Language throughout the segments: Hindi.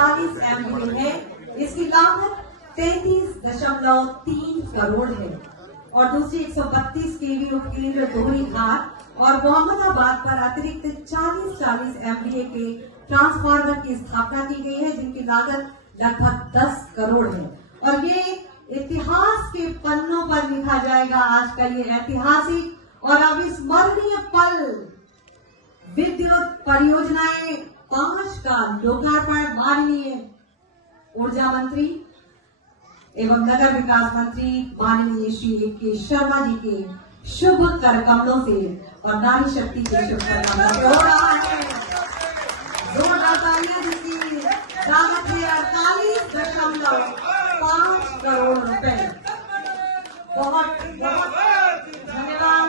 40 MVA है। इसकी लागत 33.3 करोड़ है और दूसरी 132 kV उपकेंद्र दोहरी धार और मोहम्मदाबाद पर अतिरिक्त 40 MVA के ट्रांसफार्मर की स्थापना की गई है, जिनकी लागत लगभग 10 करोड़ है। और ये इतिहास के पन्नों पर लिखा जाएगा आज का ये ऐतिहासिक और अविस्मरणीय पल। विद्युत परियोजनाएं 5 का लोकार्पण माननीय ऊर्जा मंत्री एवं नगर विकास मंत्री माननीय श्री के शर्मा जी के शुभ कर कमलों से और नारी शक्ति के शुभ कर कमलों से हो रहा है। जोरदार तालियां जिसकी लागत है 48.5 करोड़ रुपए। बहुत बहुत धन्यवाद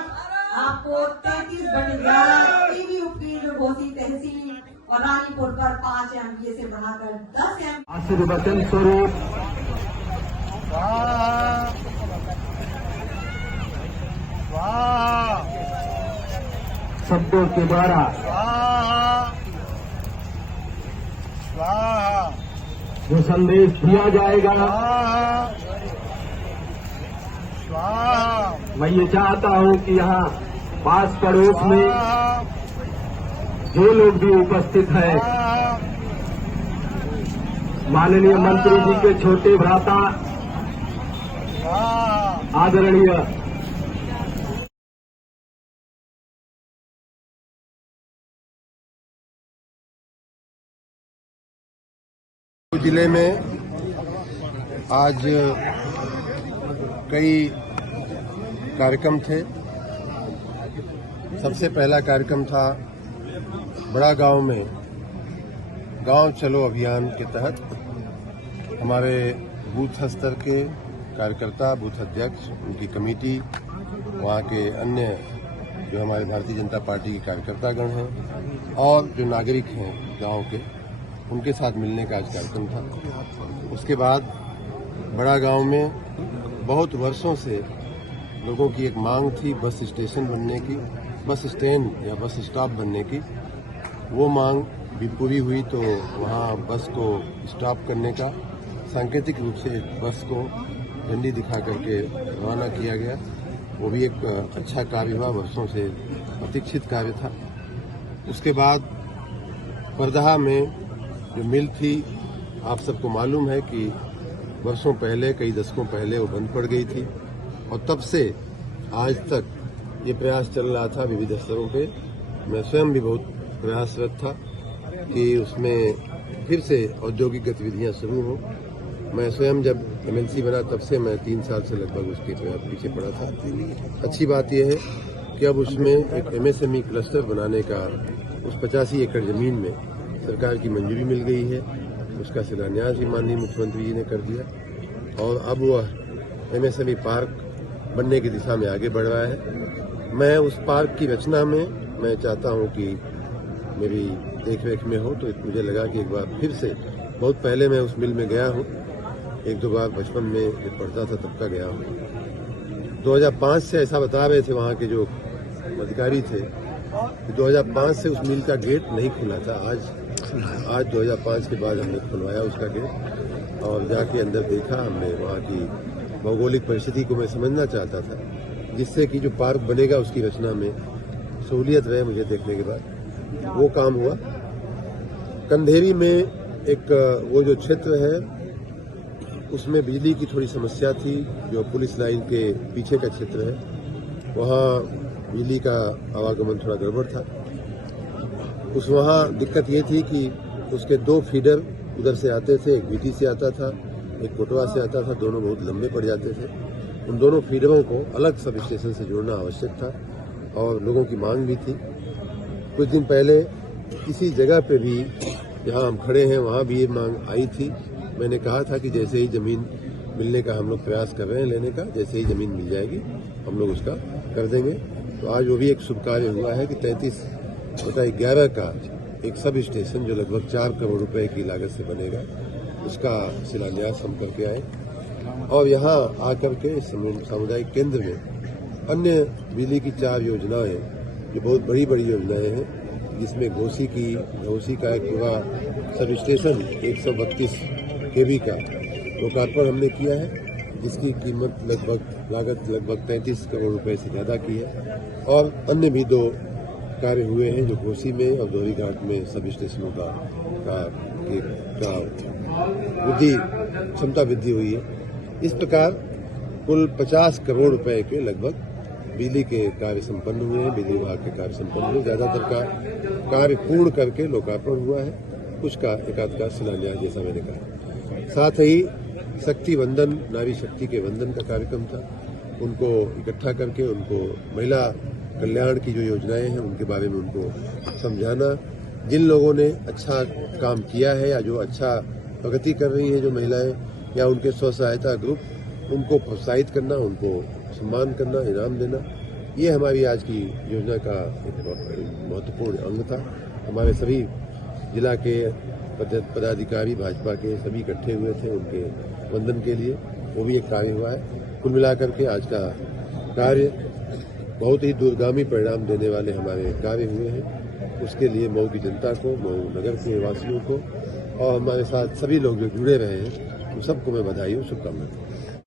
आपको। 33/11 टीवी उपकेंद्र घोसी तहसील और रानीपुर पर 5 MVA से बढ़ाकर 10 MVA आशीर्वचन स्वरूप शब्दों के द्वारा जो संदेश दिया जाएगा, मैं ये चाहता हूं कि यहाँ पास पड़ोस में जो लोग भी उपस्थित हैं, माननीय मंत्री जी के छोटे भ्राता आदरणीय जिले में आज कई कार्यक्रम थे। सबसे पहला कार्यक्रम था बड़ा गांव में गांव चलो अभियान के तहत हमारे बूथ स्तर के कार्यकर्ता, बूथ अध्यक्ष, उनकी कमेटी, वहाँ के अन्य जो हमारे भारतीय जनता पार्टी के कार्यकर्तागण हैं और जो नागरिक हैं गांव के, उनके साथ मिलने का आज कार्यक्रम था। उसके बाद बड़ा गांव में बहुत वर्षों से लोगों की एक मांग थी बस स्टेशन बनने की, बस स्टैंड या बस स्टॉप बनने की। वो मांग भी पूरी हुई तो वहाँ बस को स्टॉप करने का सांकेतिक रूप से एक बस को झंडी दिखा करके रवाना किया गया। वो भी एक अच्छा कार्य हुआ, वर्षों से प्रतीक्षित कार्य था। उसके बाद परदहा में जो मिल थी, आप सबको मालूम है कि वर्षों पहले, कई दशकों पहले वो बंद पड़ गई थी और तब से आज तक ये प्रयास चल रहा था विविध स्तरों पे। मैं स्वयं भी बहुत प्रयासरत था कि उसमें फिर से औद्योगिक गतिविधियां शुरू हों। मैं स्वयं जब MLC बना तब से मैं 3 साल से लगभग उसके पीछे पड़ा था। अच्छी बात यह है कि अब उसमें एक MSME क्लस्टर बनाने का उस 85 एकड़ जमीन में सरकार की मंजूरी मिल गई है। उसका शिलान्यास भी माननीय मुख्यमंत्री जी ने कर दिया और अब वह MSME पार्क बनने की दिशा में आगे बढ़ रहा है। मैं उस पार्क की रचना में मैं चाहता हूं कि मेरी देखरेख में हो, तो मुझे लगा कि एक बार फिर से, बहुत पहले मैं उस मिल में गया हूं, 1-2 बार बचपन में जब पढ़ता था तब का गया हूं। 2005 से ऐसा बता रहे थे वहां के जो अधिकारी थे कि 2005 से उस मिल का गेट नहीं खुला था। आज 2005 के बाद हमने खुलवाया उसका गेट और जाके अंदर देखा हमने। वहाँ की भौगोलिक परिस्थिति को मैं समझना चाहता था, जिससे कि जो पार्क बनेगा उसकी रचना में सहूलियत रहे। मुझे देखने के बाद वो काम हुआ। कंधेरी में एक वो जो क्षेत्र है उसमें बिजली की थोड़ी समस्या थी। जो पुलिस लाइन के पीछे का क्षेत्र है वहाँ बिजली का आवागमन थोड़ा गड़बड़ था। वहाँ दिक्कत ये थी कि उसके 2 फीडर उधर से आते थे, एक बीटी से आता था, एक कोटवा से आता था। दोनों बहुत लंबे पड़ जाते थे। उन दोनों फीडरों को अलग सब स्टेशन से जोड़ना आवश्यक था और लोगों की मांग भी थी। कुछ दिन पहले किसी जगह पे भी जहाँ हम खड़े हैं वहाँ भी ये मांग आई थी। मैंने कहा था कि जैसे ही जमीन मिलने का हम लोग प्रयास कर रहे हैं लेने का, जैसे ही जमीन मिल जाएगी हम लोग उसका कर देंगे। तो आज वो भी एक शुभ कार्य हुआ है कि 33/11 का एक सब स्टेशन जो लगभग 4 करोड़ रुपए की लागत से बनेगा, उसका शिलान्यास हम करके आए और यहाँ आकर के सामुदायिक केंद्र में अन्य बिजली की 4 योजनाएं जो बहुत बड़ी बड़ी योजनाएं हैं जिसमें घोसी का एक पूरा सब स्टेशन 132 केवी का लोकार्पण हमने किया है, जिसकी कीमत लागत लगभग 33 करोड़ रुपए से ज़्यादा की है। और अन्य भी 2 कार्य हुए हैं जो घोसी में और दोहरीघाट में सब स्टेशनों का क्षमता वृद्धि हुई है। इस प्रकार कुल 50 करोड़ रुपए के लगभग बिजली के कार्य संपन्न हुए हैं, बिजली विभाग के कार्य संपन्न हुए। ज्यादातर का कार्य पूर्ण करके लोकार्पण हुआ है, कुछ का एकाध का शिलान्यास जैसा मैंने कहा। साथ ही शक्ति वंदन, नारी शक्ति के वंदन का कार्यक्रम था, उनको इकट्ठा करके उनको महिला कल्याण की जो योजनाएं हैं उनके बारे में उनको समझाना। जिन लोगों ने अच्छा काम किया है या जो अच्छा प्रगति कर रही हैं जो महिलाएं या उनके स्व सहायता ग्रुप, उनको प्रोत्साहित करना, उनको सम्मान करना, इनाम देना, ये हमारी आज की योजना का एक महत्वपूर्ण अंग था। हमारे सभी जिला के पदाधिकारी भाजपा के सभी इकट्ठे हुए थे उनके वंदन के लिए, वो भी एक कार्य हुआ है। कुल मिलाकर के आज का कार्य बहुत ही दूरगामी परिणाम देने वाले हमारे कार्य हुए हैं। उसके लिए मऊ की जनता को, मऊ नगर के वासियों को और हमारे साथ सभी लोग जो जुड़े रहे हैं, उन सबको मैं बधाई और शुभकामनाएं।